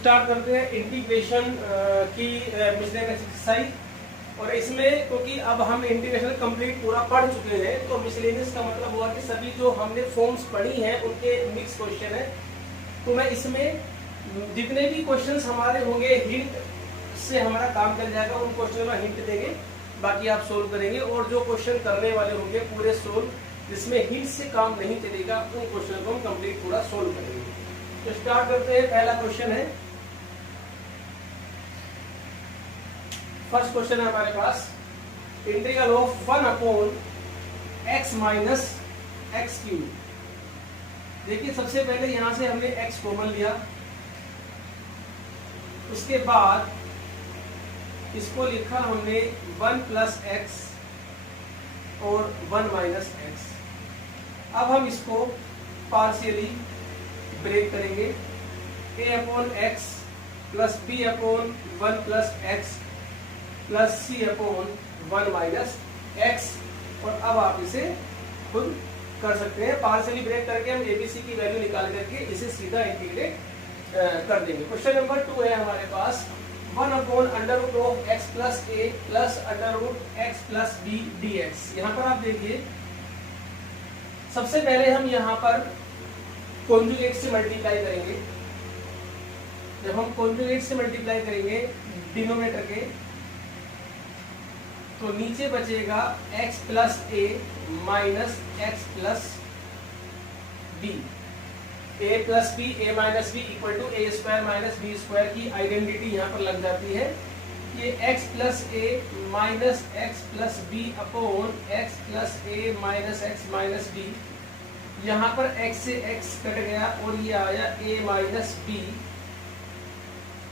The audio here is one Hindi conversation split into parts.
स्टार्ट करते हैं इंटीग्रेशन की मिसलेनियस एक्सरसाइज। और इसमें क्योंकि अब हम इंटीग्रेशन कंप्लीट पूरा पढ़ चुके हैं, तो मिसलेनियस का मतलब हुआ कि सभी जो हमने फॉर्म्स पढ़ी हैं उनके मिक्स क्वेश्चन है। तो मैं इसमें जितने भी क्वेश्चंस हमारे होंगे हिंट से हमारा काम चल जाएगा, उन क्वेश्चन में हिंट देंगे, बाकी आप सोल्व करेंगे। और जो क्वेश्चन करने वाले होंगे पूरे सोल्व, जिसमें हिंट से काम नहीं चलेगा, उन क्वेश्चन को हम कंप्लीट पूरा सोल्व करेंगे। तो स्टार्ट करते हैं। पहला क्वेश्चन है, फर्स्ट क्वेश्चन है हमारे पास, integral of 1/x minus x cube. देखिए सबसे पहले यहां से हमने x कॉमन लिया, उसके बाद इसको लिखा हमने 1 प्लस एक्स और 1 माइनस एक्स। अब हम इसको पार्शियली ब्रेक करेंगे, a upon x plus b upon 1 plus x plus c upon 1 minus x. और अब आप इसे खुद कर सकते हैं, पार्शियली ब्रेक करके हम abc की वैल्यू निकाल करके इसे सीधा इंटीग्रेट कर देंगे। क्वेश्चन नंबर 2 है हमारे पास, 1 upon under root of x plus a plus under root x plus b d x. यहाँ पर आप देखिए सबसे पहले हम यहाँ पर कॉन्जुगेट से मल्टीप्लाई करेंगे। जब हम कॉन्जुगेट से मल्टीप्लाई करेंगे डिनोमिनेटर के, तो नीचे बचेगा x plus a minus x plus b. a plus b, a minus b equal to a square minus b square की आइडेंटिटी यहाँ पर लग जाती है। ये x plus a minus x plus b upon x plus a minus x minus b. यहाँ पर x से x कट गया और ये आया a minus b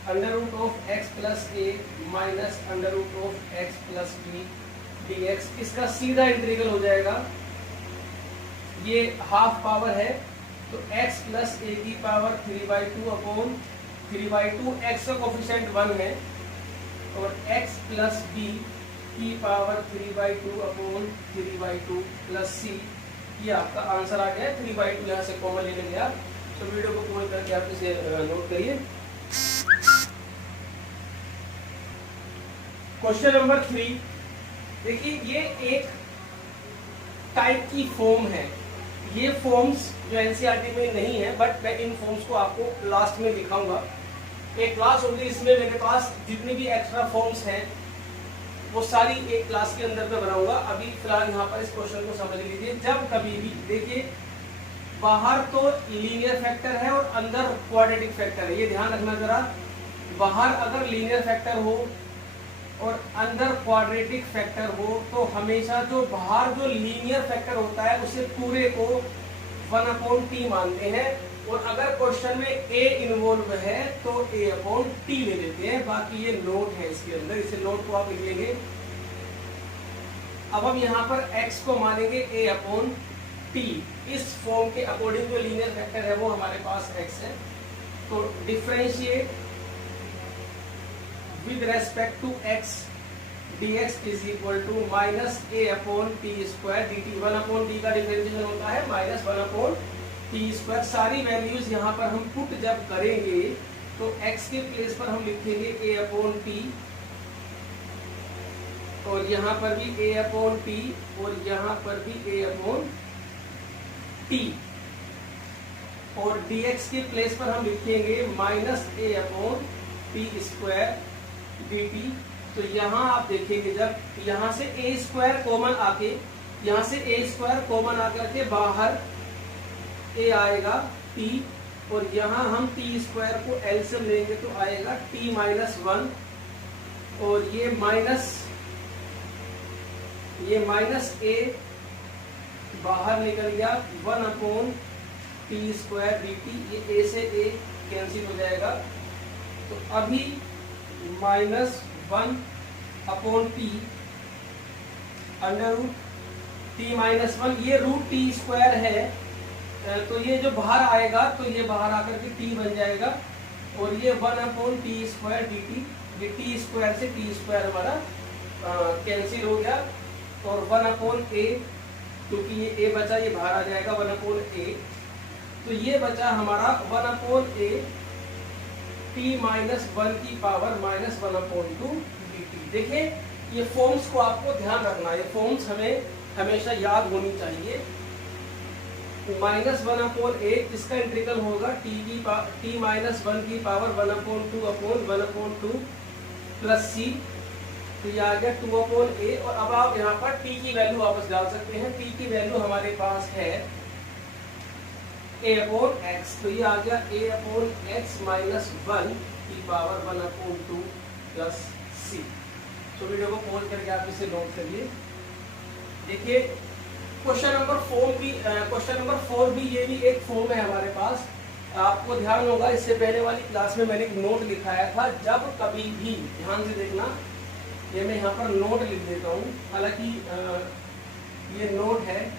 under root of x plus a minus under root of x plus b d x. इसका सीधा इंटीग्रल हो जाएगा, ये हाफ पावर है तो x प्लस ए की पावर 3/2 अपॉन 3/2, x का कोफिशिएंट 1 है, और x प्लस b की पावर 3/2 अपॉन 3/2 प्लस c। ये आपका आंसर आ गया। 3/2 यहाँ से कॉमन लेने गया, तो वीडियो को पूर्ण करके आप इसे नोट करिए। क्वेश्चन नंबर 3, देखिए ये एक टाइप की फॉर्म है। ये फॉर्म्स जो एनसीईआरटी में नहीं है, बट मैं इन फॉर्म्स को आपको लास्ट में दिखाऊंगा। एक क्लास होगी, इसमें मेरे पास जितनी भी एक्स्ट्रा फॉर्म्स हैं वो सारी एक क्लास के अंदर में बनाऊंगा। अभी फिलहाल यहाँ पर इस क्वेश्चन को समझ लीजिए। जब कभी भी देखिए बाहर तो लीनियर फैक्टर है और अंदर क्वाड्रेटिक फैक्टर है, ये ध्यान रखना जरा। बाहर अगर लीनियर फैक्टर हो और अंदर क्वाड्रेटिक फैक्टर हो, तो हमेशा जो बाहर जो लीनियर फैक्टर होता है उसे पूरे को 1/t मानते हैं, और अगर क्वेश्चन में a इन्वॉल्व है तो a/t ले लेते हैं। बाकी ये नोट है इसके अंदर, इसे नोट को आप लिख लेंगे। अब हम यहाँ पर x को मानेंगे a/t। इस फॉर्म के अकॉर्डिंग जो लीनियर फैक्टर है वो हमारे पास x है। तो differentiate with respect to x dx is equal to minus a/t square dt। 1/t का डिफरेंशिएशन होता है माइनस 1/t स्क्वायर। सारी वैल्यूज यहाँ पर हम पुट जब करेंगे तो x के प्लेस पर हम लिखेंगे a/t, और यहाँ पर भी a/t और यहाँ पर भी a/t, और dx के प्लेस पर हम लिखेंगे माइनस a/t स्क्वायर dt। तो यहाँ आप देखेंगे जब यहाँ से a स्क्वायर कॉमन आके, यहाँ से a स्क्वायर कॉमन आकर के बाहर a आएगा t, और यहाँ हम t स्क्वायर को एलसीएम लेंगे तो आएगा t माइनस 1, और ये माइनस a बाहर निकल गया 1/t स्क्वायर dt। ये a से a कैंसिल हो जाएगा, तो अभी minus 1/t under root t minus 1, ये रूट t स्क्वायर है, तो ये जो बाहर आएगा तो ये बाहर आकर के t बन जाएगा, और ये 1/t स्क्वायर dt। ये t स्क्वायर से t स्क्वायर हमारा कैंसिल हो गया, और 1/a, क्योंकि ये a बचा ये बाहर आ जाएगा 1/a, तो ये बचा हमारा 1/a टी माइनस 1 की पावर माइनस 1/2 dt। देखिए ये फॉर्म्स को आपको ध्यान रखना है, ये फॉर्म्स हमें हमेशा याद होनी चाहिए। -1/8 इसका इंटीग्रल होगा टी माइनस 1 की पावर 1/2 प्लस सी, तो ये आ गया 2/a। और अब आप यहाँ पर t की वैल्यू वापस डाल सकते हैं। t की वैल्यू हमारे पास है a/x, तो ये आ गया a/x माइनस 1 की पावर 1/2 प्लस सी। तो वीडियो को पॉज करके आप इसे नोट करिए। देखिए क्वेश्चन नंबर 4 भी ये भी एक फॉर्म है हमारे पास। आपको ध्यान होगा इससे पहले वाली क्लास में मैंने एक नोट लिखाया था, जब कभी भी, ध्यान से देखना, ये मैं यहाँ पर नोट लिख देता हूँ। हालांकि ये नोट है,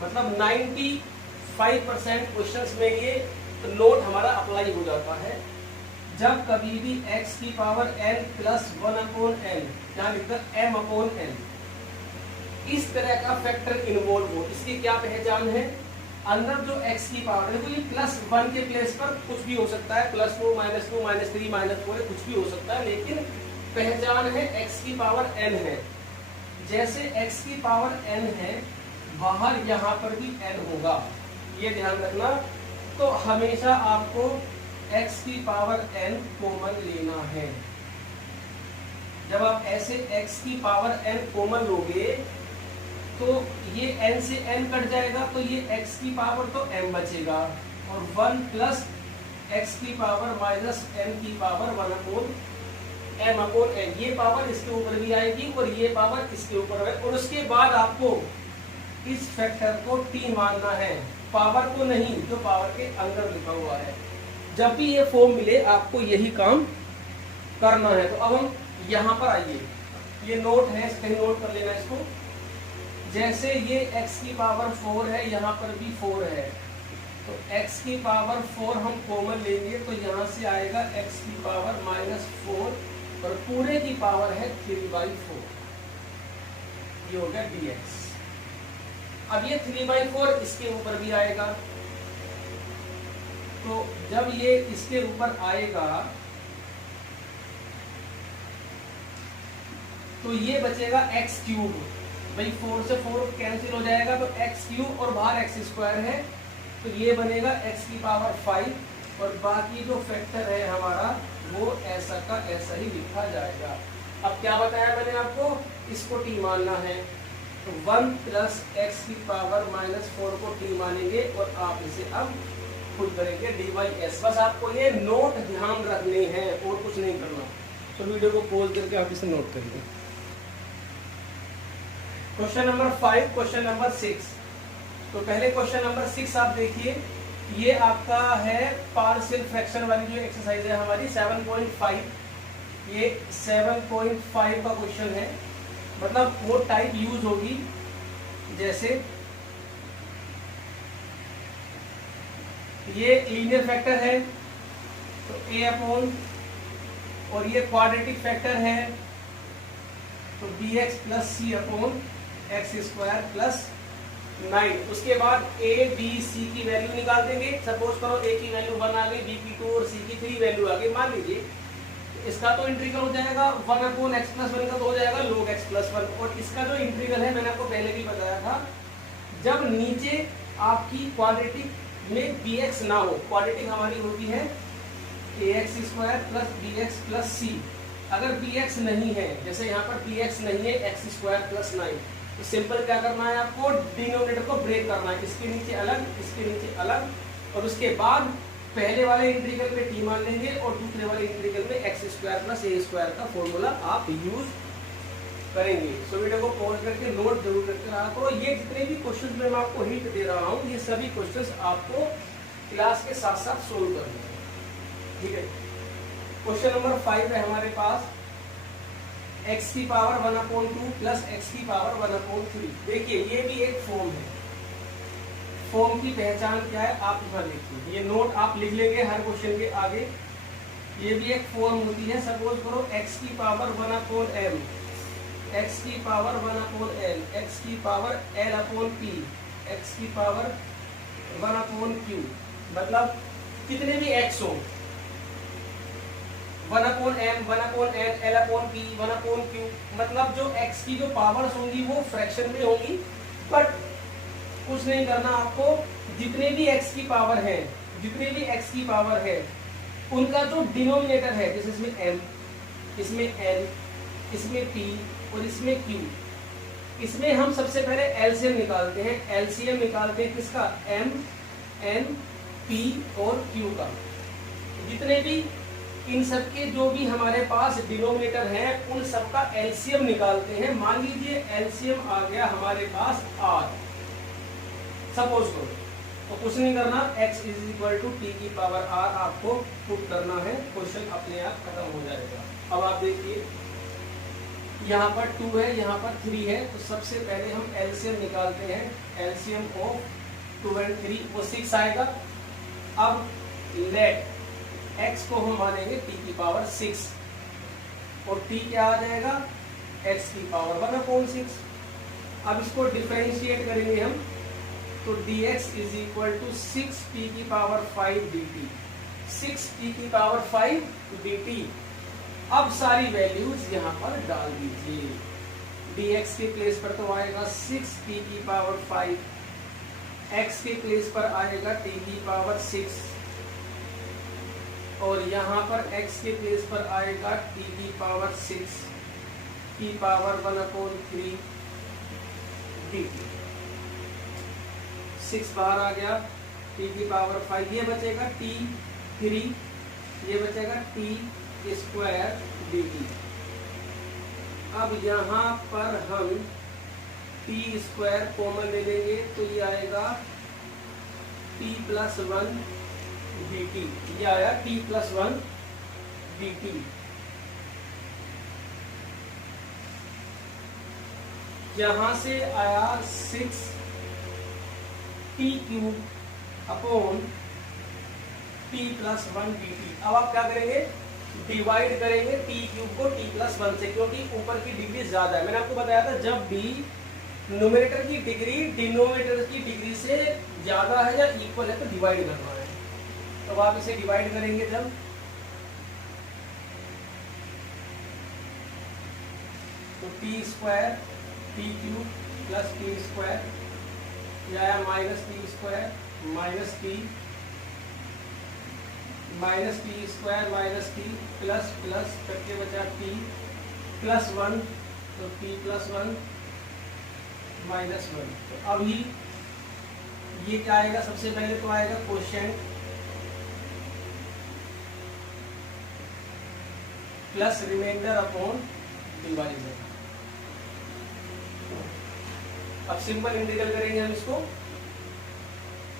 मतलब 95% क्वेश्चंस में ये नोट हमारा अप्लाई हो जाता है। जब कभी भी x की पावर n प्लस 1/n, यहाँ लिखकर m/n, इस तरह का फैक्टर इन्वॉल्व हो, इसकी क्या पहचान है? अंदर जो x की पावर, देखो ये +1 के प्लेस पर कुछ भी हो सकता है, +2 -2 -3 -4 कुछ भी हो सकता है, लेकिन पहचान है x की पावर n है। जैसे x की पावर n है, बाहर यहाँ पर भी n होगा, ये ध्यान रखना। तो हमेशा आपको x की पावर n कॉमन लेना है। जब आप ऐसे x की पावर n कॉमन लोगे तो ये n से n कट जाएगा, तो ये x की पावर तो m बचेगा, और 1 प्लस x की पावर माइनस m की पावर 1/m/n, ये पावर इसके ऊपर भी आएगी और ये पावर इसके ऊपर है। और उसके बाद आपको इस फैक्टर को t मानना है, पावर को नहीं, जो पावर के अंदर लिखा हुआ है। जब भी ये फॉर्म मिले आपको यही काम करना है। तो अब हम यहाँ पर आइए, ये नोट है, कहीं नोट कर लेना इसको। जैसे ये x की पावर 4 है, यहाँ पर भी 4 है, तो x की पावर 4 हम कॉमन लेंगे, तो यहाँ से आएगा x की पावर -4 और पूरे की पावर है 3/4, ये हो गया dx। अब ये 3/4 इसके ऊपर भी आएगा, तो जब ये इसके ऊपर आएगा तो ये बचेगा x3, भाई 4 से 4 कैंसिल हो जाएगा, तो x3 और बाहर x² है, तो ये बनेगा x की पावर 5, और बाकी जो फैक्टर है हमारा वो ऐसा का ऐसा ही लिखा जाएगा। अब क्या बताया मैंने आपको, इसको t मानना है, तो 1 प्लस x की पावर -4 को t मानेंगे, और आप इसे अब खुद करेंगे dy/s। बस आपको ये नोट ध्यान रखने हैं और कुछ नहीं करना। तो वीडियो को पॉज करके आप इसे नोट करिए। Question number 5, question number 6। तो पहले क्वेश्चन नंबर 6 आप देखिए, ये आपका है पार्शियल फ्रैक्शन वाली जो एक्सरसाइज है हमारी 7.5, ये 7.5 का क्वेश्चन है। मतलब वो टाइप यूज होगी, जैसे ये लीनियर फैक्टर है तो a/, और ये क्वाड्रेटिक फैक्टर है तो bx प्लस c/x² प्लस 9। उसके बाद a b c की वैल्यू निकाल देंगे। सपोज करो a की वैल्यू 1 आ गई, b की 2 और c की 3 वैल्यू आ गई, मान लीजिए। इसका तो इंटीग्रल हो जाएगा 1/x+1 का, तो हो जाएगा log x+1। और इसका जो इंटीग्रल है मैंने आपको पहले भी बताया था, जब नीचे आपकी क्वाड्रेटिक में bx ना हो, क्वाड्रेटिक हमारी होती है ax² plus bx plus c। अगर bx नहीं है, जैसे यहाँ पर bx नहीं है, x² प्लस 9, तो सिंपल क्या करना है आपको, डिनोमिनेटर को ब्रेक करना है, इसके नीचे अलग, इसके नीचे अलग, और उसके बाद पहले वाले इंटीग्रल में t मान लेंगे और दूसरे वाले इंटीग्रल में x² प्लस a² का फॉर्मूला आप यूज करेंगे। सो वीडियो को पॉज करके नोट जरूर करके रहा करो। ये जितने भी क्वेश्चंस मैं आपको हिंट दे रहा हूँ, ये सभी क्वेश्चंस आपको क्लास के साथ साथ सोल्व करने हैं, ठीक है। क्वेश्चन नंबर 5 है हमारे पास, x की पावर 1/2 प्लस x की पावर 1/3। देखिए ये भी एक फॉर्म है। फॉर्म की पहचान क्या है आप यहाँ देखिए, ये नोट आप लिख लेंगे हर क्वेश्चन के आगे। ये भी एक फॉर्म होती है। सपोज करो x की पावर 1/m, x की पावर 1/l, x की पावर l/p, x की पावर 1/q। मतलब कितने भी x हो, 1/m 1/n L/p 1/q, मतलब जो x की जो पावर्स होंगी वो फ्रैक्शन में होंगी, बट कुछ नहीं करना आपको, जितने भी x की पावर है, जितने भी x की पावर है उनका जो डिनोमिनेटर है, जैसे इसमें m, इसमें n, इसमें p और इसमें q, इसमें हम सबसे पहले एलसीएम निकालते हैं। एलसीएम निकालते हैं किसका? m, n, p और q का। जितने भी इन सब के जो भी हमारे पास डिनोमिनेटर है उन सब का एलसीएम निकालते हैं। मान लीजिए एलसीएम आ गया हमारे पास r, सपोज करो, तो कुछ नहीं करना, x is equal to t की पावर r आपको पुट करना है, क्वेश्चन अपने आप खत्म हो जाएगा। अब आप देखिए यहाँ पर 2 है, यहाँ पर 3 है, तो सबसे पहले हम एलसीएम निकालते हैं। एलसीएम ऑफ 2 और 3 वो 6 आएगा। अब लेट x को हम मानेंगे t की पावर 6 और t क्या आ जाएगा? x की पावर 1/6। अब इसको डिफरेंशिएट करेंगे हम, तो dx is equal to 6t की पावर 5 dt, 6t की पावर 5 dt। अब सारी वैल्यूज यहाँ पर डाल दीजिए। dx के प्लेस पर तो आएगा 6t की पावर 5, x के प्लेस पर आएगा t की पावर 6 और यहाँ पर x के प्लेस पर आएगा t की पावर 6 की पावर 1/3 dt। 6 बाहर आ गया, t की पावर 5, ये बचेगा t3, ये बचेगा t स्क्वायर dt। अब यहाँ पर हम t स्क्वायर कॉमन ले लेंगे तो ये आएगा t+1 dt, ये आया t+1 dt। यहाँ से आया 6t³ अपॉन t+1 dt। अब आप क्या करेंगे? डिवाइड करेंगे t³ को t+1 से, क्योंकि ऊपर की डिग्री ज्यादा है। मैंने आपको बताया था जब भी न्यूमरेटर की डिग्री डिनोमिनेटर की डिग्री से ज्यादा है या इक्वल है तो डिवाइड करना है। तो आप इसे डिवाइड करेंगे जब, तो t² t³ प्लस t² या -t² minus t minus t plus plus करके बचा t+1, तो t+1 -1। तो अभी ये क्या आएगा? सबसे पहले तो आएगा quotient plus remainder upon divisor. अब सिंपल इंटीग्रल करेंगे हम इसको,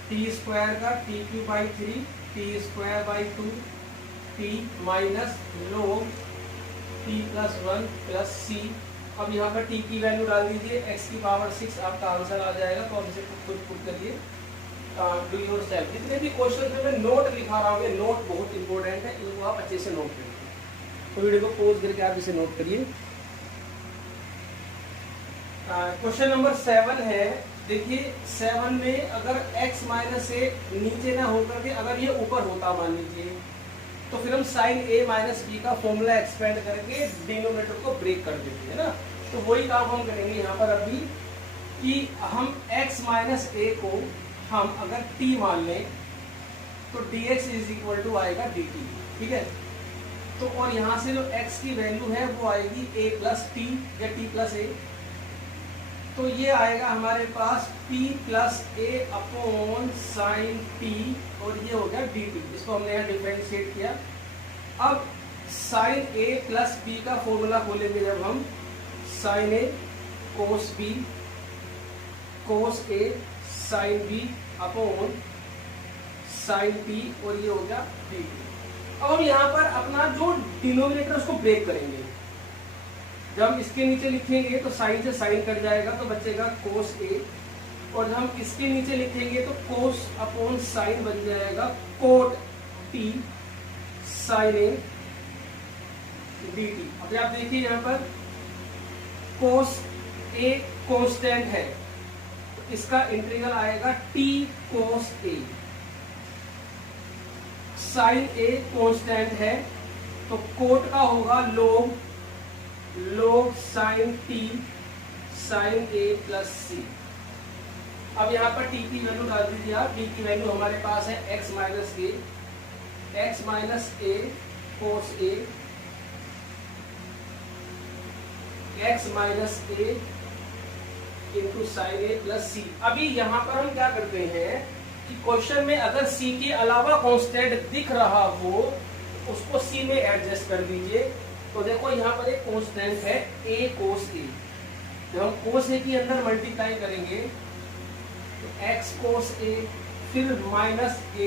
t² का t³/3 t²/2 t minus log t+1 plus c। अब यहाँ पर t की वैल्यू डाल दीजिए, x की पावर 6 आपका आंसर आ जाएगा। तो अब इसे खुद पुट करिए, डू योरसेल्फ। जितने भी क्वेश्चन में मैं नोट लिखा रहा हूँ, नोट बहुत इंपॉर्टेंट है, इनको आप अच्छे से नोट करिए। तो वीडियो को पॉज करके आप इसे नोट करिए। क्वेश्चन नंबर 7 है, देखिए 7 में अगर x माइनस ए नीचे ना होकर के अगर ये ऊपर होता मान लीजिए, तो फिर हम साइन a माइनस बी का फॉर्मूला एक्सपेंड करके डिनोमिनेटर को ब्रेक कर देते हैं ना। तो वही काम हम करेंगे यहाँ पर अभी, कि हम x माइनस ए को हम अगर t मान लें तो dx इज इक्वल टू आएगा dt, ठीक है। तो और यहाँ से जो x की वैल्यू है वो आएगी a प्लस टी या t प्लस ए, तो ये आएगा हमारे पास p प्लस ए अपॉन साइन t और ये हो गया dt। इसको हमने यहाँ डिफरेंशिएट किया। अब साइन a प्लस b का फॉर्मूला खोलेंगे जब हम, sine a cos b cos a sine b upon sine t और ये हो गया dt। अब हम यहाँ पर अपना जो डिनोमिनेटर उसको ब्रेक करेंगे। जब हम इसके नीचे लिखेंगे तो साइन से साइन कट जाएगा तो बचेगा कोस a, और जब हम इसके नीचे लिखेंगे तो कोस अपॉन साइन बन जाएगा cot t sine a dt। अब आप देखिए यहाँ पर कोस a कांस्टेंट है, तो इसका इंटीग्रल आएगा t cos a। Sine a constant है तो कोट का होगा log sine t sine a plus C. अब यहाँ पर t की वैल्यू डाल दीजिए आप। t की वैल्यू हमारे पास है x minus a cos a, x minus a into sine a plus C. अभी यहाँ पर हम क्या करते हैं कि क्वेश्चन में अगर c के अलावा कांस्टेंट दिख रहा हो उसको c में एडजस्ट कर दीजिए। तो देखो यहाँ पर एक कांस्टेंट है a कोस a, जब हम कोस a के अंदर मल्टीप्लाई करेंगे तो x कोस a, फिर minus a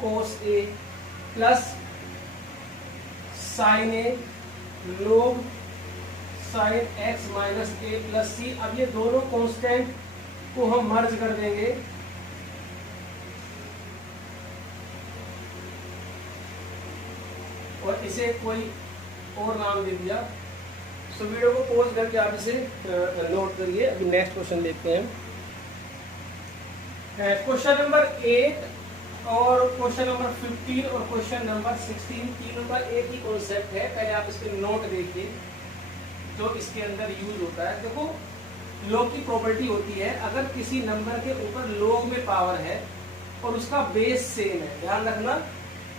cos a plus sine a log sine x minus a plus C. अब ये दोनों कांस्टेंट को हम मर्ज कर देंगे और इसे कोई और नाम दे दिया। सो वीडियो को पॉज करके आप इसे नोट करिए। अभी नेक्स्ट क्वेश्चन देखते हैं। क्वेश्चन नंबर 8 और क्वेश्चन नंबर 15 और क्वेश्चन नंबर 16 तीनों का एक ही कॉन्सेप्ट है। पहले आप इसके नोट देखिए जो इसके अंदर यूज होता है। देखो log की प्रॉपर्टी होती है, अगर किसी नंबर के ऊपर log में पावर है और उसका बेस सेम है, ध्यान रखना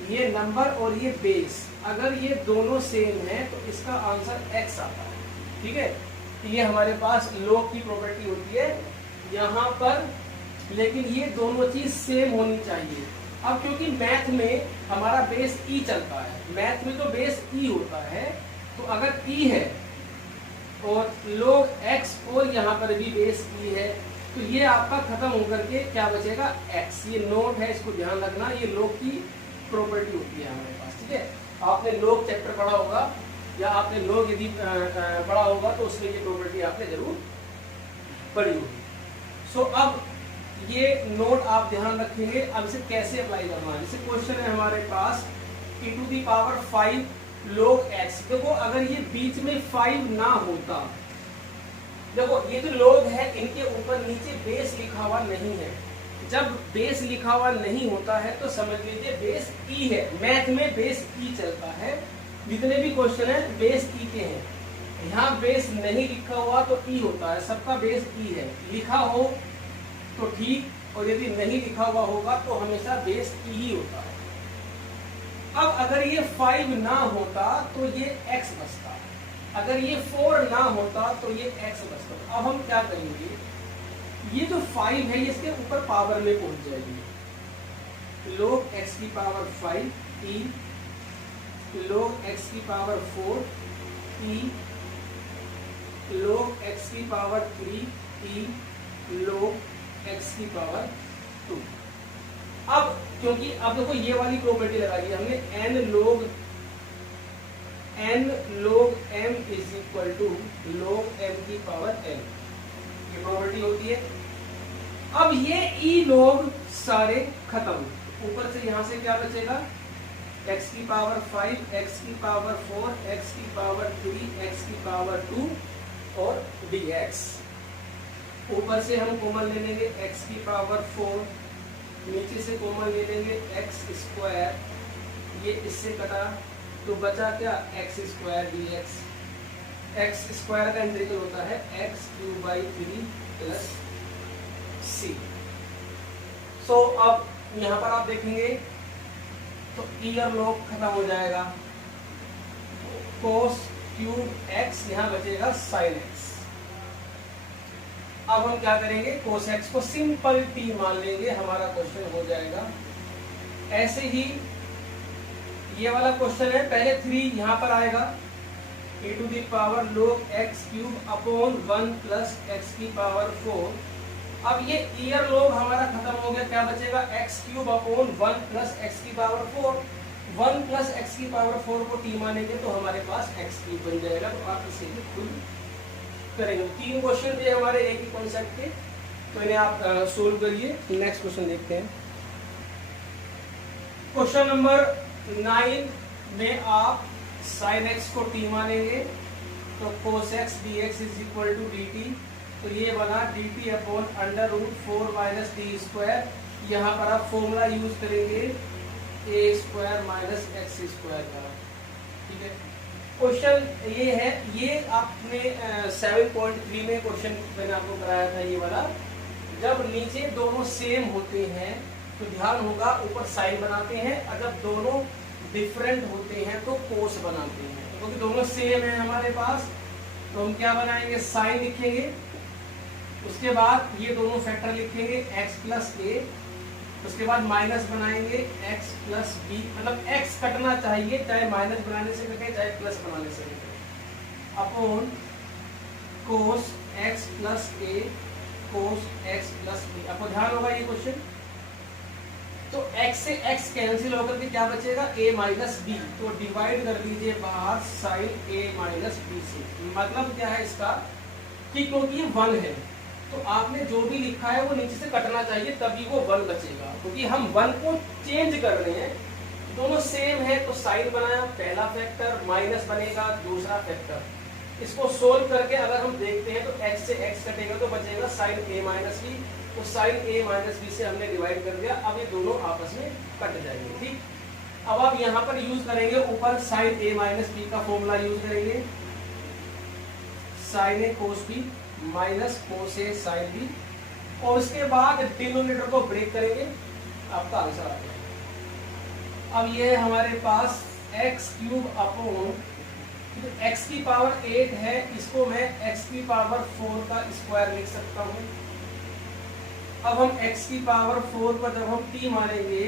ये नंबर और ये बेस अगर ये दोनों सेम है तो इसका आंसर x आता है। ठीक है, ये हमारे पास log की प्रॉपर्टी होती है यहाँ पर, लेकिन ये दोनों चीज सेम होनी चाहिए। अब क्योंकि मैथ में हमारा बेस e चलता है, मैथ में तो बेस e होता है, तो अगर e है और log x और यहाँ पर भी बेस e है तो ये आपका खत्म होकर के क्या बचेगा x। ये नोट है, इसको ध्यान रखना, ये log की प्रॉपर्टी होती है हमारे पास। ठीक है, आपने log चैप्टर पढ़ा होगा या आपने log यदि पढ़ा होगा तो उसमें ये प्रॉपर्टी आपने जरूर पढ़ी होगी। सो अब ये नोट आप ध्यान रखेंगे। अब इसे कैसे अप्लाई करना है। जैसे क्वेश्चन है हमारे पास e⁵ log x। देखो अगर ये बीच में 5 ना होता, देखो ये जो log है इनके ऊपर नीचे बेस लिखा हुआ नहीं है। जब बेस लिखा हुआ नहीं होता है तो समझ लीजिए बेस e है। मैथ में बेस e चलता है, जितने भी क्वेश्चन है बेस e के हैं। यहाँ बेस नहीं लिखा हुआ तो e होता है, सबका बेस e है। लिखा हो तो ठीक, और यदि नहीं लिखा हुआ होगा तो हमेशा बेस e ही होता है। अब अगर ये 5 ना होता तो ये x बचता, अगर ये 4 ना होता तो ये x बचता। अब हम क्या करेंगे, ये जो 5 है इसके ऊपर पावर में पहुंच जाएगी। log x की पावर 5 e, log x की पावर 4 e, log x की पावर 3 e, log x की पावर 2। अब क्योंकि अब देखो ये वाली प्रॉपर्टी लगाई है हमने, n log m is equal to log m की पावर n, ये प्रॉपर्टी होती है। अब ये e log सारे खत्म, ऊपर से यहां से क्या बचेगा x की पावर 5, x की पावर 4, x की पावर 3, x की पावर 2 और dx। ऊपर से हम कॉमन ले लेंगे x की पावर 4, नीचे से कॉमन ले लेंगे x स्क्वायर, ये इससे कटा तो बचा क्या x square dx। x square का इंटीग्रल होता है x³ प्लस c। सो अब यहाँ पर आप देखेंगे तो e और log खत्म हो जाएगा, cos³ x यहाँ बचेगा sin x। अब हम क्या करेंगे, cos x को सिंपल t मान लेंगे, हमारा क्वेश्चन हो जाएगा। ऐसे ही ये वाला क्वेश्चन है, पहले 3 यहाँ पर आएगा e⁵ log x³ upon 1 plus x की पावर 4। अब ये e और log हमारा खत्म हो गया, क्या बचेगा x³ अपॉन 1 प्लस x की पावर 4। 1 प्लस x की पावर 4 को t मानेंगे तो हमारे पास x³ बन जाएगा। तो आप इसे भी खुद करेंगे। 3 क्वेश्चन थे हमारे एक ही कॉन्सेप्ट के, तो इन्हें आप सोल्व करिए। नेक्स्ट क्वेश्चन देखते हैं। क्वेश्चन नंबर 9 में आप sin x को t मानेंगे तो cos x dx is equal to dt। तो ये बना dt अपॉन √4 - t²। यहाँ पर आप फॉर्मूला यूज करेंगे ए स्क्वायर माइनस एक्स स्क्वायर का। ठीक है, क्वेश्चन ये है, ये आपने 7.3 में क्वेश्चन मैंने आपको कराया था ये वाला। जब नीचे दोनों सेम होते हैं तो ध्यान होगा ऊपर साइन बनाते हैं, और जब दोनों डिफरेंट होते हैं तो कोस बनाते हैं। क्योंकि दोनों सेम है हमारे पास तो हम क्या बनाएंगे, साइन लिखेंगे, उसके बाद ये दोनों फैक्टर लिखेंगे x प्लस ए, उसके बाद माइनस बनाएंगे x प्लस बी, मतलब x कटना चाहिए, चाहे माइनस बनाने से कटे चाहे प्लस बनाने से कटे, अपॉन कोस x प्लस ए कोस x प्लस बी। आपको ध्यान होगा ये क्वेश्चन। तो x से x कैंसिल होकर के क्या बचेगा, a माइनस बी, तो डिवाइड कर लीजिए बाहर साइन a माइनस बी से। मतलब क्या है इसका कि क्योंकि ये 1 है तो आपने जो भी लिखा है वो नीचे से कटना चाहिए, तभी वो 1 बचेगा। क्योंकि हम 1 को चेंज कर रहे हैं, दोनों सेम है तो साइन बनाया, पहला फैक्टर, माइनस बनेगा दूसरा फैक्टर। इसको सोल्व करके अगर हम देखते हैं तो x से x कटेगा तो बचेगा साइन a माइनस बी, तो साइन a माइनस बी से हमने डिवाइड कर दिया। अब ये दोनों आपस में कट जाएंगे। ठीक, अब आप यहाँ पर यूज करेंगे ऊपर साइन a माइनस बी का फॉर्मूला यूज करेंगे, sine a cos b minus cos a sine b, और उसके बाद डिनोमिनेटर को ब्रेक करेंगे, आपका आंसर आ गया। अब ये हमारे पास x क्यूब अपॉन x की पावर 8 है, इसको मैं x की पावर 4 का स्क्वायर लिख सकता हूँ। अब हम x की पावर 4 पर जब हम t मानेंगे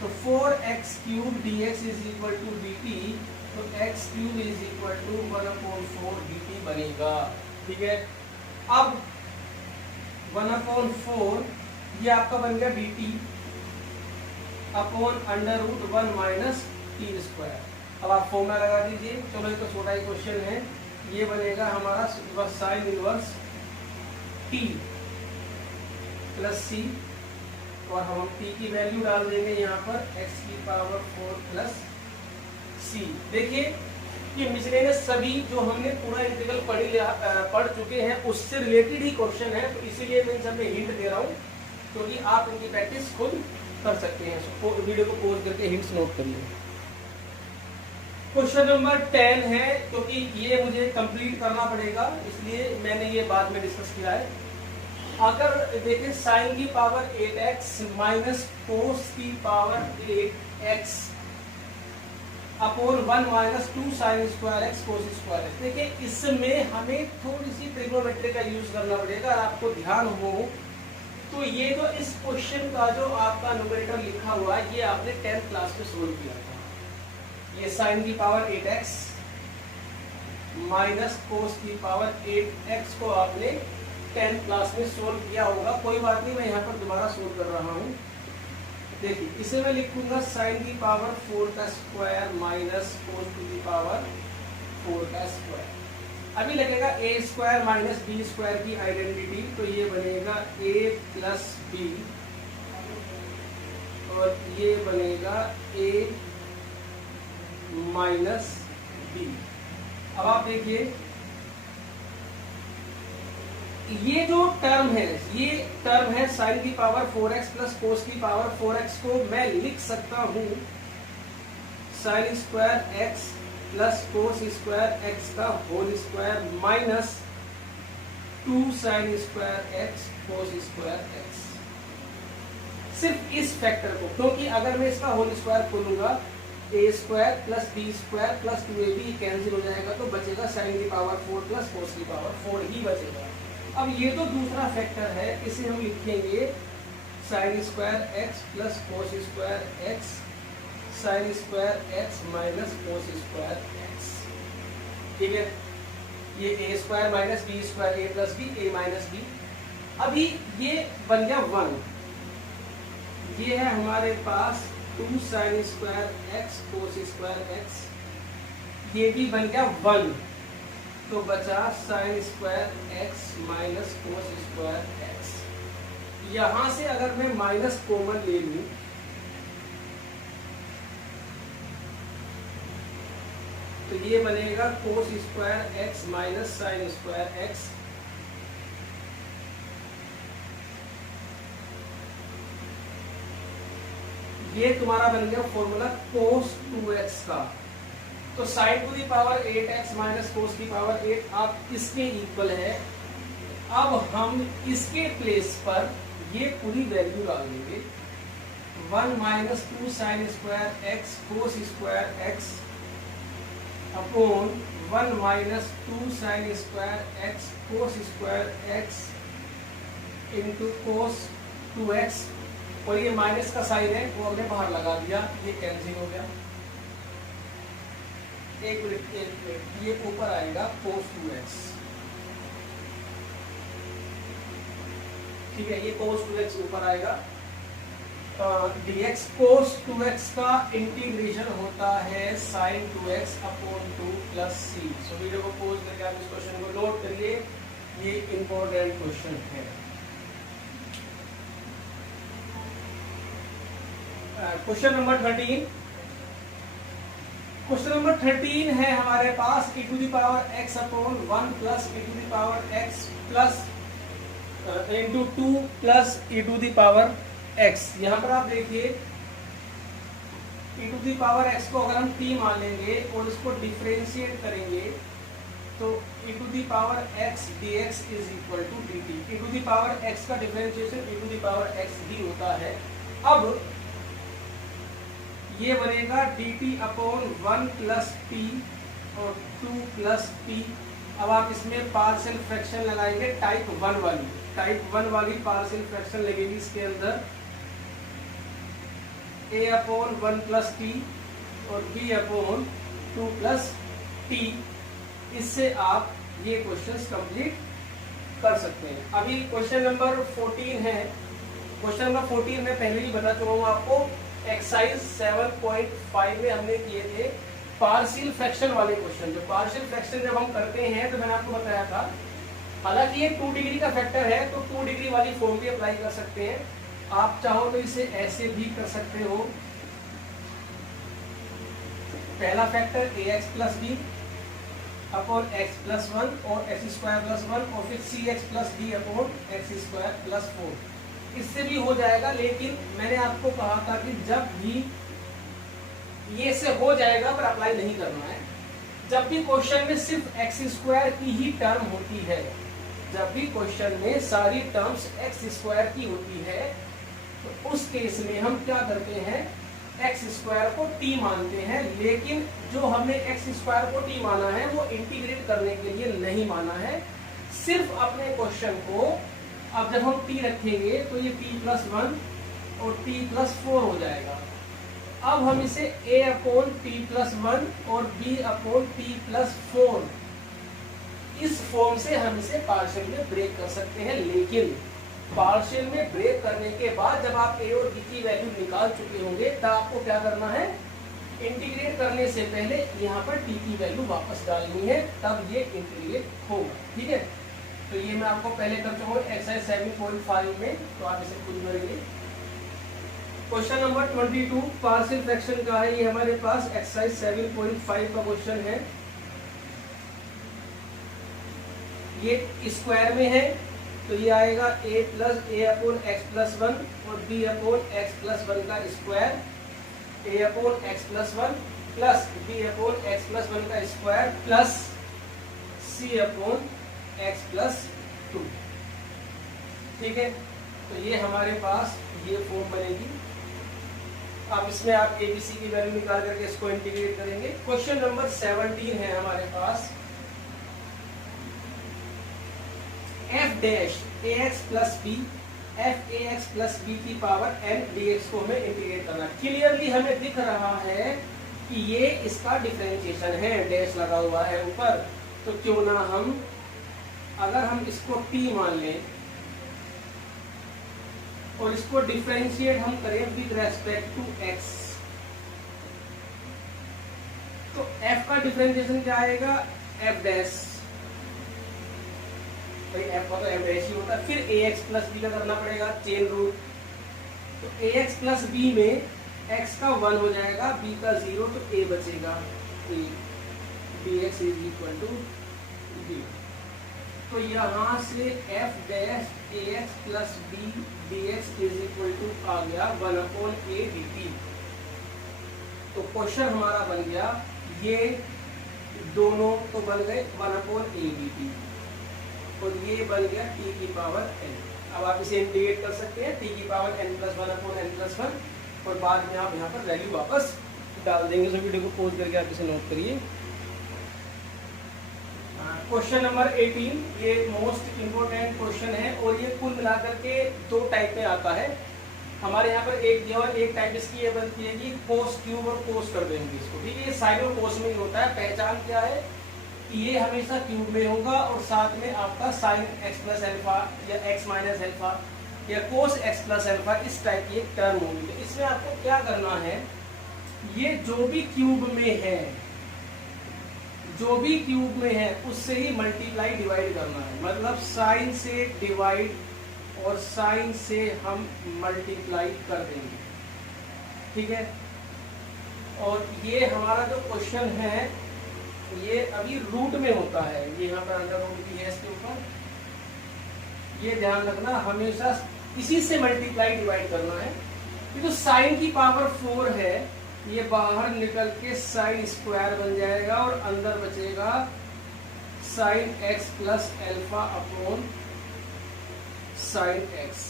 तो 4x cube dx is equal to dt, तो x cube is equal to 1/4 dt बनेगा। ठीक है, अब 1/4 ये आपका बन गया dt upon under root 1 minus t square. अब आप फॉर्मूला लगा दीजिए। चलो ये तो छोटा ही क्वेश्चन है, ये बनेगा हमारा साइन इनवर्स t प्लस सी, और हम t की वैल्यू डाल देंगे यहाँ पर x की पावर 4 प्लस सी। देखिए ये मिसलेनियस सभी जो हमने पूरा इंटीग्रल पढ़ चुके हैं उससे रिलेटेड ही क्वेश्चन है, तो इसीलिए मैं इन सब में हिंट दे रहा हूँ, क्योंकि आप इनकी प्रैक्टिस खुद कर सकते हैं। वीडियो को पॉज करके हिंट्स नोट कर लीजिए। क्वेश्चन नंबर 10 है, क्योंकि ये मुझे कंप्लीट करना पड़ेगा इसलिए मैंने ये बाद में डिस्कस किया है। अगर देखें साइन की पावर 8x माइनस कोस की power 8x upon 1 minus 2 sine square x cos square x. देखिए इसमें हमें थोड़ी सी ट्रिग्नोमेट्री का यूज करना पड़ेगा। और आपको ध्यान हो तो ये जो इस क्वेश्चन का जो आपका न्यूमरेटर लिखा हुआ है ये आपने 10th क्लास में सोल्व किया था। ये साइन की पावर 8x माइनस कोस की पावर 8x को आपने 10th क्लास में सोल्व किया होगा। कोई बात नहीं, मैं यहाँ पर दोबारा सोल्व कर रहा हूँ। देखिए इसे मैं लिखूंगा साइन की पावर 4 का स्क्वायर माइनस कोस की पावर 4 का स्क्वायर। अभी लगेगा a square minus b square की आइडेंटिटी, तो ये बनेगा a प्लस बी और ये बनेगा a माइनस बी। अब आप देखिए ये जो टर्म है साइन की पावर 4x प्लस कोस की पावर 4x को मैं लिख सकता हूं sine square x plus cos square x का whole square minus 2 sine square x cos square x। सिर्फ इस फैक्टर को, क्योंकि अगर मैं इसका होल स्क्वायर खोलूंगा a square plus b square plus 2ab cancel हो जाएगा, तो बचेगा साइन की पावर 4 प्लस कोस की पावर 4 ही बचेगा। अब ये तो दूसरा फैक्टर है, इसे हम लिखेंगे sine square x plus cos square x sine square x minus cos square x। ठीक है, ये a square minus b square a plus b a minus b. अभी ये बन गया 1, ये है हमारे पास 2 sine square x cos square x, ये भी बन गया 1, तो बचा sine square x minus cos square x। यहां से अगर मैं माइनस कॉमन ले लूं तो ये बनेगा कोस square x minus sign square x। ये तुम्हारा बन गया फॉर्मूला cos 2x का। तो sin to the power 8x minus cos की पावर 8 आप इसके इक्वल है। अब हम इसके प्लेस पर ये पूरी वैल्यू डाल देंगे, 1 minus 2 sine square x cos square x upon 1 minus 2 sine square x cos square x into cos 2x, और ये माइनस का साइन है वो हमने बाहर लगा दिया, ये कैंसिल हो गया। एक मिनट, ये ऊपर आएगा कोस 2x, ठीक है, ये cos 2x ऊपर आएगा। dx cos 2x का इंटीग्रेशन होता है sin 2x upon 2 plus c। So video को पॉज करके आप इस क्वेश्चन को नोट करिए, ये इंपॉर्टेंट क्वेश्चन है। क्वेश्चन नंबर 13, क्वेश्चन नंबर 13 है हमारे पास e to the power x upon 1 plus e to the power x plus into 2 plus e to the power x। यहाँ पर आप देखिए e to the power x को अगर हम t मान लेंगे और इसको डिफरेंशिएट करेंगे तो e to the power x dx is equal to dt। e to the power x का differentiation e to the power x ही होता है। अब ये बनेगा dt अपॉन 1 प्लस t और 2 प्लस p। अब आप इसमें पार्शियल फ्रैक्शन लगाएंगे टाइप 1 वाली, टाइप 1 वाली पार्शियल फ्रैक्शन लगेगी इसके अंदर, a अपॉन 1 प्लस टी और b अपॉन 2 प्लस टी। इससे आप ये क्वेश्चंस कंप्लीट कर सकते हैं। अभी क्वेश्चन नंबर 14 है। क्वेश्चन नंबर 14 में पहले ही बता चुका हूँ आपको, एक्सरसाइज 7.5 में हमने किए थे पार्शियल फ्रैक्शन वाले क्वेश्चन। जो पार्शियल फ्रैक्शन जब हम करते हैं तो मैंने आपको बताया था, हालांकि ये 2 डिग्री का फैक्टर है तो 2 डिग्री वाली फॉर्म भी अप्लाई कर सकते हैं। आप चाहो तो इसे ऐसे भी कर सकते हो, पहला factor ax plus b upon x plus 1 और x स्क्वायर प्लस 1 और फिर cx plus d upon x square plus 4। इससे भी हो जाएगा, लेकिन मैंने आपको कहा था कि जब भी ये से हो जाएगा पर अप्लाई नहीं करना है। जब भी क्वेश्चन में सिर्फ एक्स स्क्वायर की ही टर्म होती है, जब भी क्वेश्चन में सारी टर्म्स एक्स स्क्वायर की होती है तो उस केस में हम क्या करते हैं, एक्स स्क्वायर को टी मानते हैं। लेकिन जो हमने एक्स स्क्वायर को टी माना है वो इंटीग्रेट करने के लिए नहीं माना है, सिर्फ अपने क्वेश्चन को अब जब हम टी रखेंगे तो ये टी प्लस 1 और टी प्लस 4 हो जाएगा। अब हम इसे a अपॉन टी प्लस 1 और b अपॉन टी प्लस 4 इस फॉर्म से हम इसे पार्शियल में ब्रेक कर सकते हैं। लेकिन पार्शियल में ब्रेक करने के बाद जब आप a और b की वैल्यू निकाल चुके होंगे तब आपको क्या करना है, इंटीग्रेट करने से पहले यहाँ पर t की वैल्यू वापस डालनी है, तब ये इंटीग्रेट होगा। ठीक है, तो ये मैं आपको पहले कर चुका हूँ एक्सरसाइज 7.5 में, तो आप इसे खुद करेंगे। क्वेश्चन नंबर 22 पार्शियल फ्रैक्शन का है, ये हमारे पास एक्सरसाइज 7.5 का क्वेश्चन है। ये स्क्वायर में है तो ये आएगा a plus A upon x plus 1 और b अपॉन एक्स प्लस 1 का square, a upon x plus 1 plus b upon x plus 1 का square plus c upon x plus 2। ठीक है, तो ये हमारे पास ये फॉर्म बनेगी। अब इसमें आप ABC की वैल्यू निकाल करके इसको इंटीग्रेट करेंगे। क्वेश्चन नंबर 17 है हमारे पास, f dash ax plus b f ax plus b की पावर n dx को हमें इंटीग्रेट करना। क्लियरली हमें दिख रहा है कि ये इसका डिफरेंशिएशन है, डैश लगा हुआ है ऊपर, तो क्यों ना हम अगर हम इसको t मान लें और इसको डिफरेंशिएट हम करें विद रेस्पेक्ट टू x, तो f का डिफरेंशिएशन क्या आएगा, f डैश, भाई f का तो f डैश ही होता है, फिर ax प्लस b का करना पड़ेगा चेन रूल। तो ax प्लस b में x का 1 हो जाएगा, b का 0, तो a बचेगा, a dx is equal to 0। तो यहाँ से F dash a x plus b d x is equal to आ गया 1/a dt। तो क्वेश्चन हमारा बन गया, ये दोनों तो बन गए 1/a dt और ये बन गया t की पावर n। अब आप इसे इंटीग्रेट कर सकते हैं t की पावर n प्लस 1/n+1 और बाद में आप यहाँ पर वैल्यू वापस डाल देंगे। तो वीडियो को पॉज करके आप इसे नोट करिए। क्वेश्चन नंबर 18, ये मोस्ट इम्पोर्टेंट क्वेश्चन है और ये कुल मिलाकर के दो टाइप में आता है। हमारे यहाँ पर एक दिया और एक टाइप इसकी ये बनती है कि कोस क्यूब और कोस कर देंगे इसको, ठीक है। ये साइन और कोस में ही होता है। पहचान क्या है कि ये हमेशा क्यूब में होगा और साथ में आपका साइन एक्स प्लस एल्फा या एक्स माइनस एल्फा या कोस एक्स प्लस एल्फा इस टाइप की एक टर्म होगी। तो इसमें आपको क्या करना है, ये जो भी क्यूब में है, जो भी क्यूब में है उससे ही मल्टीप्लाई डिवाइड करना है। मतलब साइन से डिवाइड और साइन से हम मल्टीप्लाई कर देंगे, ठीक है। और ये हमारा जो क्वेश्चन है ये अभी रूट में होता है, ये यहाँ पर अंडर रूट भी है इसके ऊपर। ये ध्यान रखना, हमेशा इसी से मल्टीप्लाई डिवाइड करना है। ये जो साइन की पावर 4 है ये बाहर निकल के साइन स्क्वायर बन जाएगा और अंदर बचेगा sine x plus alpha upon sine x.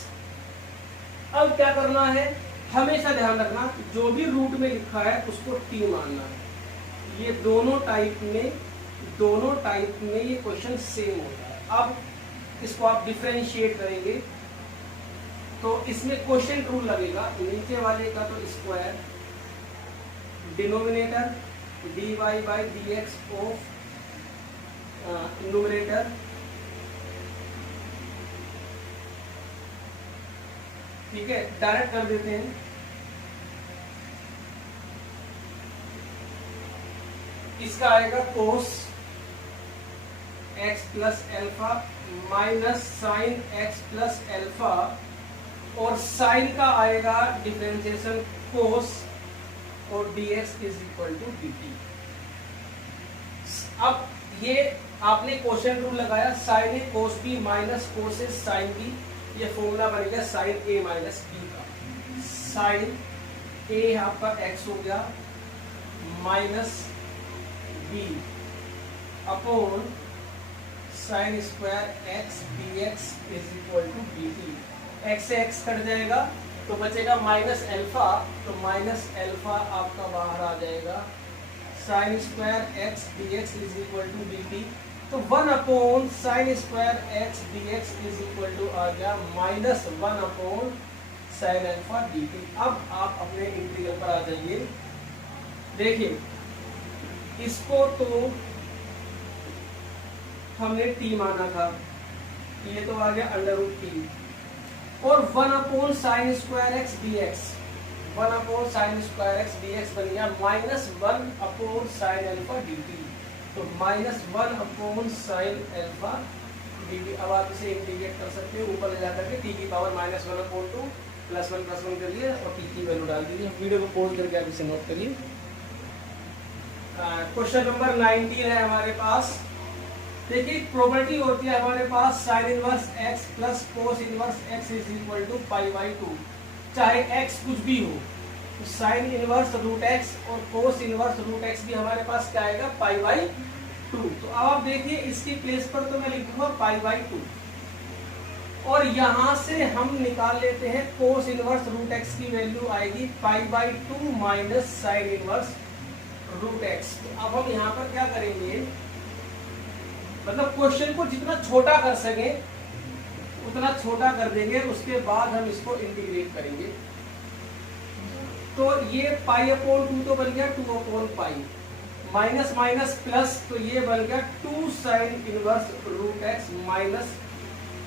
अब क्या करना है, हमेशा ध्यान रखना जो भी रूट में लिखा है उसको टी मानना है। ये दोनों टाइप में ये क्वेश्चन सेम होता है। अब इसको आप डिफरेंशिएट करेंगे तो इसमें क्वेश्चन रूल लगेगा, नीचे वाले का तो square, denominator dy by dx of numerator, ठीक है। डायरेक्ट कर देते हैं। इसका आएगा cos x plus alpha minus sine x plus alpha और साइन का आएगा डिफरेंशिएशन कोस और dx is equal to dt। अब ये आपने क्वेश्चन रूल लगाया, sine a cos b minus cos a sine b, ये फॉर्मूला बन गया साइन ए माइनस बी का। साइन ए आपका x हो गया minus b upon sine square x d x is equal to d t. X से एक्स कट जाएगा तो बचेगा माइनस एल्फा, तो माइनस एल्फा आपका बाहर आ जाएगा, sine square x d x is equal to d t. तो 1 upon sine square x d x is equal to आ गया minus 1 upon sine alpha d t. अब आप अपने इंटीग्रल पर आ जाइए। देखिए इसको तो हमने टी माना था, ये तो आ गया अंडर रूट टी और 1 upon sine square x d x, 1 upon sine square x d x बन गया minus 1 upon sine alpha d t. तो minus 1 upon sine alpha d t. अब आप इसे इंटीग्रेट कर सकते हो, ऊपर ले जाकर के टी की पावर माइनस 1 अपॉन 2 प्लस 1 करिए और टी की वैल्यू डाल दीजिए। वीडियो को पॉज करके आप इसे नोट करिए। क्वेश्चन नंबर 19 है हमारे पास। देखिए प्रॉपर्टी होती है हमारे पास sine inverse x plus cos inverse x is equal to pi by 2। चाहे x कुछ भी हो, तो साइन इनवर्स रूट x और कोस इनवर्स रूट x भी हमारे पास क्या आएगा, पाई बाई 2। तो अब आप देखिए इसकी प्लेस पर तो मैं लिख दूंगा पाई बाई 2 और यहां से हम निकाल लेते हैं कोस इनवर्स रूट x की वैल्यू आएगी pi by 2 minus sine inverse root x। तो अब हम यहाँ पर क्या करेंगे, मतलब क्वेश्चन को जितना छोटा कर सके उतना छोटा कर देंगे, उसके बाद हम इसको इंटीग्रेट करेंगे। तो ये पाई अपॉन 2 तो बन गया 2 upon pi, minus minus plus, तो ये बन गया 2 sine inverse root x minus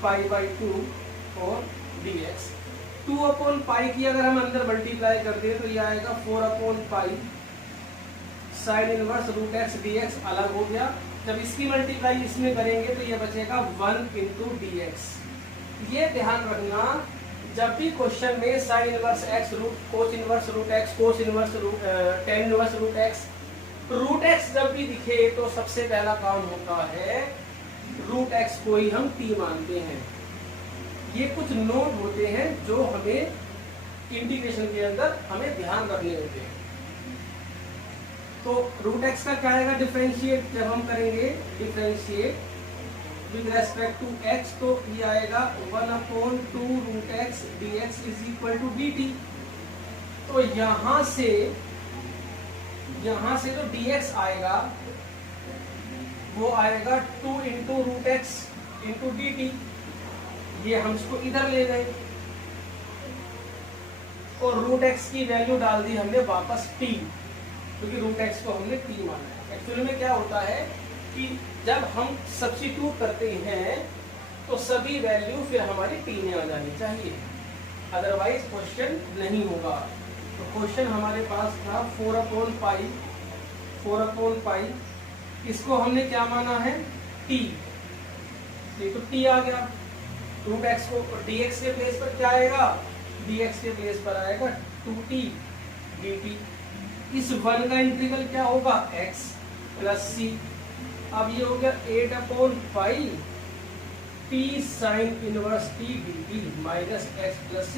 pi by 2 और dx। 2 अपॉन पाई की अगर हम अंदर मल्टीप्लाई कर दें तो ये आएगा 4 upon pi sine inverse root x dx अलग हो गया। जब इसकी मल्टीप्लाई इसमें करेंगे तो ये बचेगा 1 इंटू dx। ये ध्यान रखना, जब भी क्वेश्चन में sine inverse x root cos inverse root x cos inverse root tan inverse root x जब भी दिखे तो सबसे पहला काम होता है रूट एक्स को ही हम टी मानते हैं। ये कुछ नोट होते हैं जो हमें इंटीग्रेशन के अंदर हमें ध्यान रखने होते हैं। तो रूट एक्स का क्या आएगा डिफरेंशिएट जब हम करेंगे differentiate with respect to x, तो ये आएगा 1/2 root x d x is equal to d t. तो यहां से जो dx आएगा वो आएगा 2 into root x into d t. ये हम इसको इधर ले गए और रूट एक्स की वैल्यू डाल दी हमने वापस t, क्योंकि रूट एक्स को हमने t माना है। एक्चुअली में क्या होता है कि जब हम सब्स्टिट्यूट करते हैं तो सभी वैल्यू फिर हमारी t में आ जानी चाहिए, अदरवाइज क्वेश्चन नहीं होगा। तो क्वेश्चन हमारे पास था 4/पाई, इसको हमने क्या माना है t, ये तो t आ गया। रूट एक्स को dx के प्लेस पर क्या आएगा, dx के प्लेस पर आएगा 2t dt। इस 1 का इंटीग्रल क्या होगा x प्लस c। अब ये हो गया 8/पाई p sine inverse t dt minus x plus c।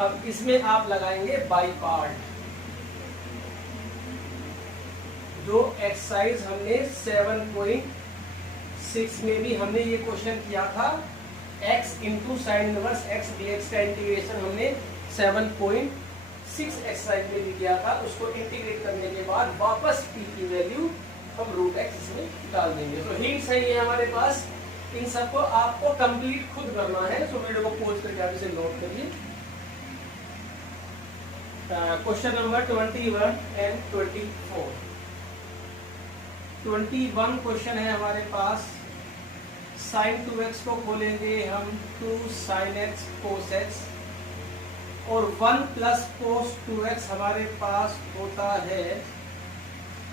अब इसमें आप लगाएंगे बाई पार्ट, जो एक्सरसाइज हमने 7.6 में भी हमने ये क्वेश्चन किया था। x into sine inverse x dx का इंटीग्रेशन हमने 7.6 एक्सरसाइज में भी किया था। उसको इंटीग्रेट करने के बाद वापस t की वैल्यू हम रूट x इसमें डाल देंगे। तो हिंट्स है ये हमारे पास, इन सबको आपको कंप्लीट खुद करना है। तो वीडियो को पॉज करके आप इसे नोट करिए। Question number 21 and 24। 21 क्वेश्चन है हमारे पास। साइन 2x को खोलेंगे हम 2 sin x cos x, और 1 प्लस cos 2x हमारे पास होता है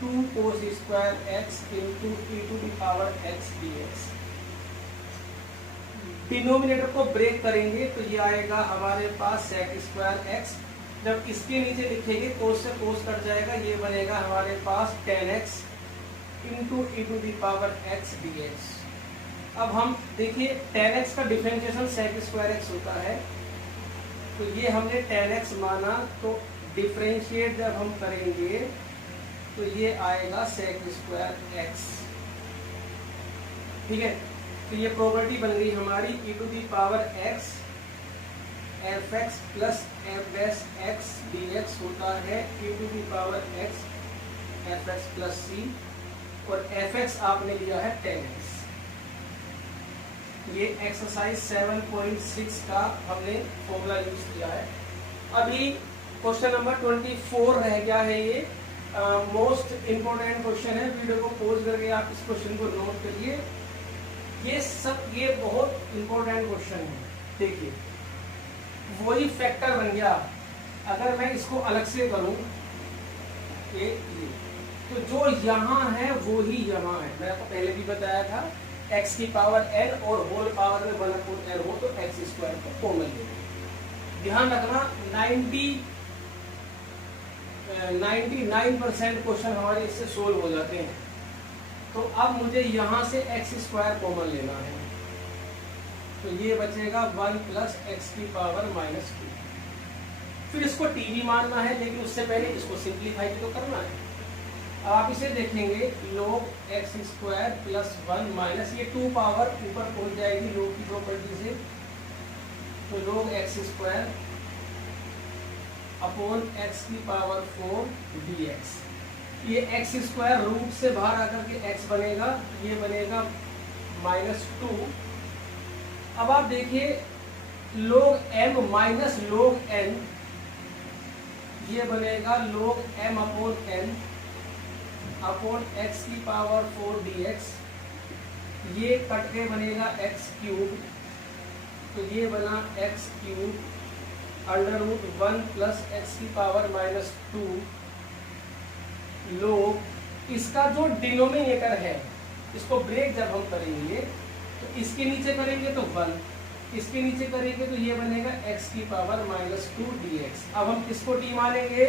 2 cos square x into e to the power x dx। Denominator को ब्रेक करेंगे तो ये आएगा हमारे पास sec स्क्वायर x। जब इसके नीचे लिखेंगे cos से cos कट जाएगा, ये बनेगा हमारे पास tan x into e to the power x dx। अब हम देखिए tan x का डिफरेंशिएशन sec स्क्वायर x होता है, तो ये हमने tan x माना, तो डिफरेंशिएट जब हम करेंगे तो ये आएगा sec स्क्वायर x। ठीक है, तो ये प्रॉपर्टी बन गई हमारी e to the power x fx plus f dash x dx होता है e to the power x fx plus c, और fx आपने लिया है tan x। ये एक्सरसाइज 7.6 का हमने फॉर्मूला यूज किया है। अभी क्वेश्चन नंबर 24 रह गया है। ये मोस्ट इम्पोर्टेंट क्वेश्चन है। वीडियो को पॉज करके आप इस क्वेश्चन को नोट करिए। ये बहुत इम्पोर्टेंट क्वेश्चन है। देखिए वही फैक्टर बन गया। अगर मैं इसको अलग से करूं ये तो जो यहाँ है वो ही यहाँ है। मैंने आपको पहले भी बताया था x की पावर n और होल पावर में 1/n हो तो x स्क्वायर को कॉमन ले। ध्यान रखना 99% क्वेश्चन हमारे इससे सोल्व हो जाते हैं। तो अब मुझे यहाँ से x स्क्वायर कॉमन लेना है, तो ये बचेगा 1 प्लस एक्स की पावर -2। फिर इसको t भी मानना है, लेकिन उससे पहले इसको सिंप्लीफाई तो करना है। आप इसे देखेंगे log x square plus 1 minus ये 2 पावर ऊपर पहुंच जाएगी log की प्रॉपर्टी से, तो log x square upon x की पावर 4 dx। ये x स्क्वायर रूट से बाहर आकर के x बनेगा, ये बनेगा -2। अब आप देखिए log m minus log n, ये बनेगा log m upon n upon x की पावर 4 dx। ये कट के बनेगा x क्यूब, तो ये बना x क्यूब √1 प्लस एक्स की पावर -2 log इसका जो डिनोमिनेटर है इसको ब्रेक जब हम करेंगे तो इसके नीचे करेंगे तो 1, इसके नीचे करेंगे तो ये बनेगा x की पावर -2 dx। अब हम किसको t मानेंगे,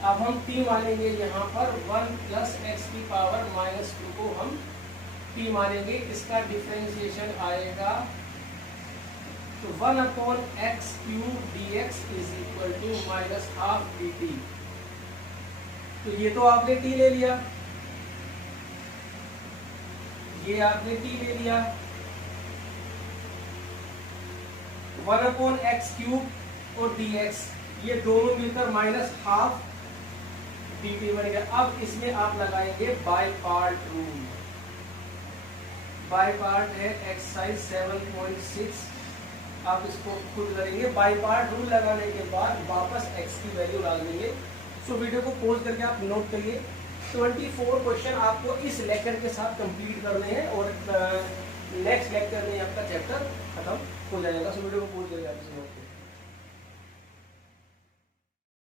अब हम t मानेंगे यहाँ पर 1 प्लस एक्स की पावर -2 को हम t t मानेंगे, इसका डिफरेंशिएशन आएगा तो 1/x³ dx is equal to -12 dt। तो ये तो आपने t ले लिया, ये आपने t ले लिया, 1/x³ और dx ये दोनों मिलकर -12 dt बनेगा। अब इसमें आप लगाएंगे by part rule. By part है एक्सरसाइज 7.6, आप इसको खुद करेंगे। बाय पार्ट रूल लगाने के बाद वापस x की वैल्यू डाल देंगे। सो वीडियो को पॉज करके आप नोट करिए। 24 क्वेश्चन आपको इस लेक्चर के साथ कंप्लीट करने हैं और नेक्स्ट लेक्चर में आपका चैप्टर खत्म हो जाएगा। सो वीडियो को पॉज करके आप इसे नोट करिए।